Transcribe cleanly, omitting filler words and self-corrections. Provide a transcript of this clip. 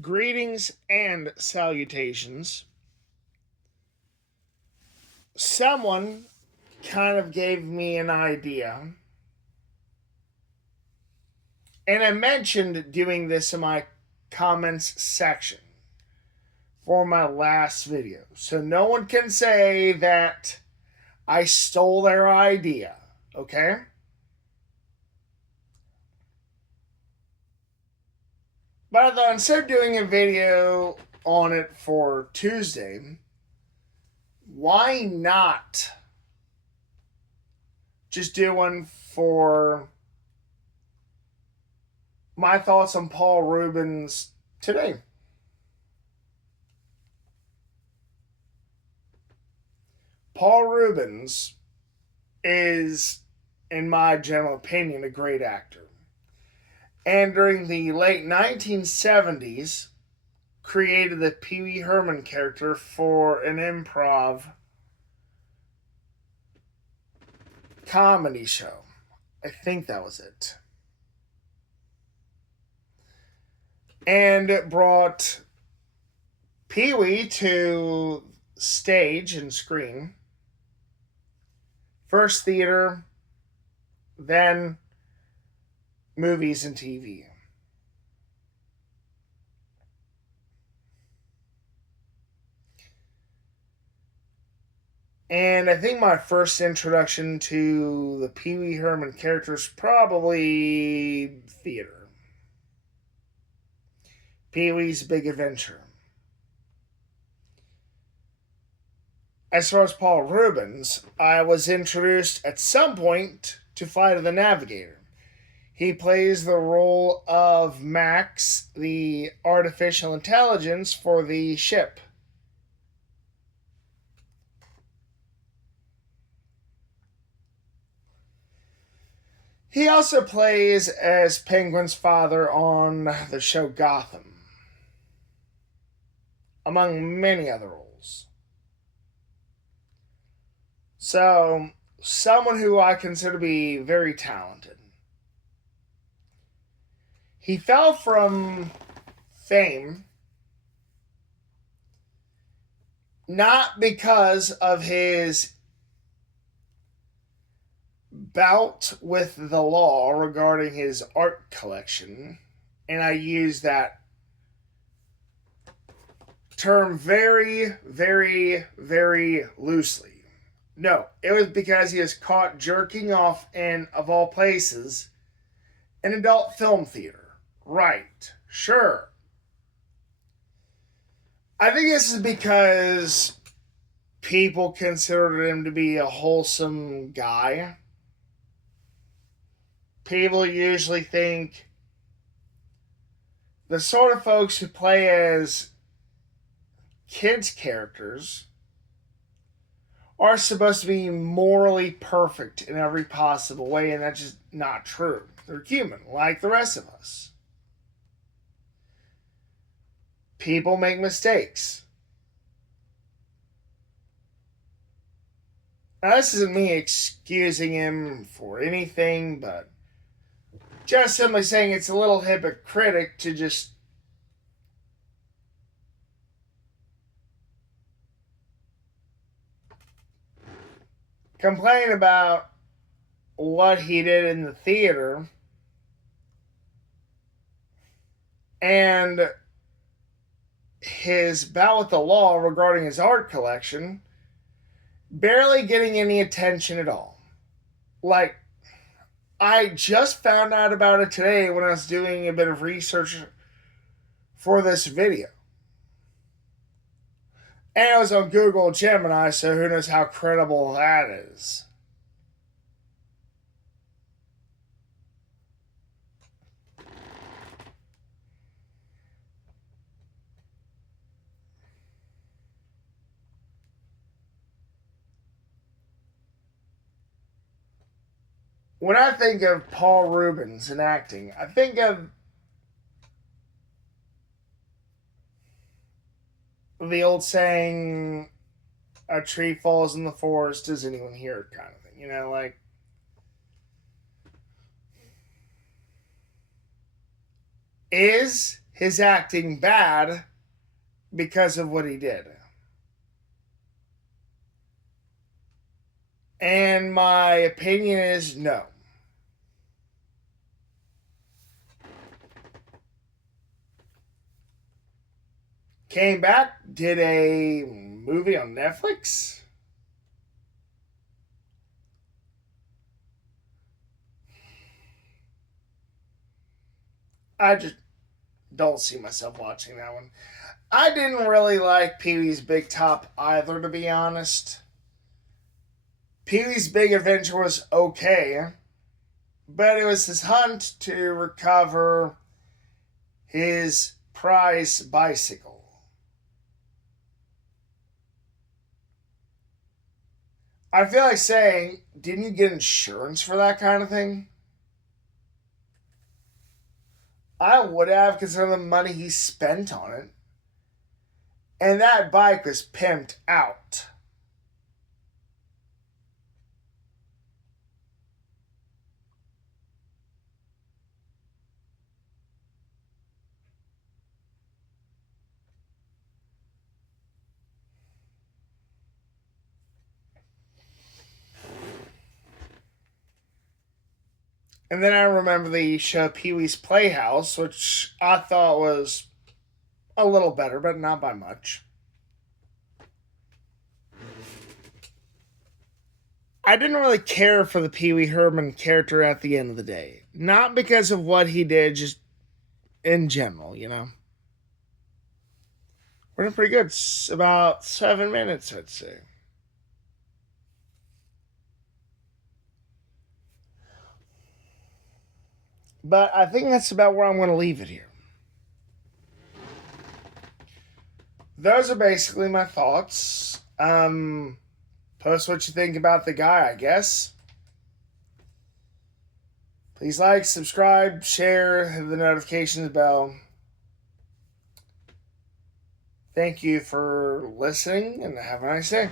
Greetings and salutations. Someone kind of gave me an idea, and I mentioned doing this in my comments section for my last video. So no one can say that I stole their idea, okay? But I thought instead of doing a video on it for Tuesday, why not just do one for my thoughts on Paul Reubens today? Paul Reubens is, in my general opinion, a great actor. And during the late 1970s, created the Pee Wee Herman character for an improv comedy show. I think that was it. And it brought Pee Wee to stage and screen. First theater, then movies and TV. And I think my first introduction to the Pee Wee Herman character is probably theater. Pee Wee's Big Adventure. As far as Paul Reubens, I was introduced at some point to Flight of the Navigator. He plays the role of Max, the artificial intelligence for the ship. He also plays as Penguin's father on the show Gotham, among many other roles. So, someone who I consider to be very talented. He fell from fame not because of his bout with the law regarding his art collection, and I use that term very, very, very loosely. No, it was because he was caught jerking off in, of all places, an adult film theater. Right, sure. I think this is because people considered him to be a wholesome guy. People usually think the sort of folks who play as kids' characters are supposed to be morally perfect in every possible way, and that's just not true. They're human, like the rest of us. People make mistakes. Now, this isn't me excusing him for anything, but just simply saying it's a little hypocritic to just complain about what he did in the theater and his bout with the law regarding his art collection barely getting any attention at all. Like, I just found out about it today when I was doing a bit of research for this video. And it was on Google Gemini, so who knows how credible that is. When I think of Paul Reubens in acting, I think of the old saying, a tree falls in the forest, does anyone hear it kind of thing. You know, like, is his acting bad because of what he did. And my opinion is no. Came back, did a movie on Netflix. I just don't see myself watching that one. I didn't really like Pee Wee's Big Top either, to be honest. Pee Wee's Big Adventure was okay, but it was his hunt to recover his prize bicycle. I feel like saying, didn't you get insurance for that kind of thing? I would have, considering the money he spent on it. And that bike was pimped out. And then I remember the show Pee Wee's Playhouse, which I thought was a little better, but not by much. I didn't really care for the Pee Wee Herman character at the end of the day. Not because of what he did, just in general, you know. We're doing pretty good. It's about 7 minutes, I'd say. But I think that's about where I'm going to leave it here. Those are basically my thoughts. Post what you think about the guy, I guess. Please like, subscribe, share, hit the notifications bell. Thank you for listening and have a nice day.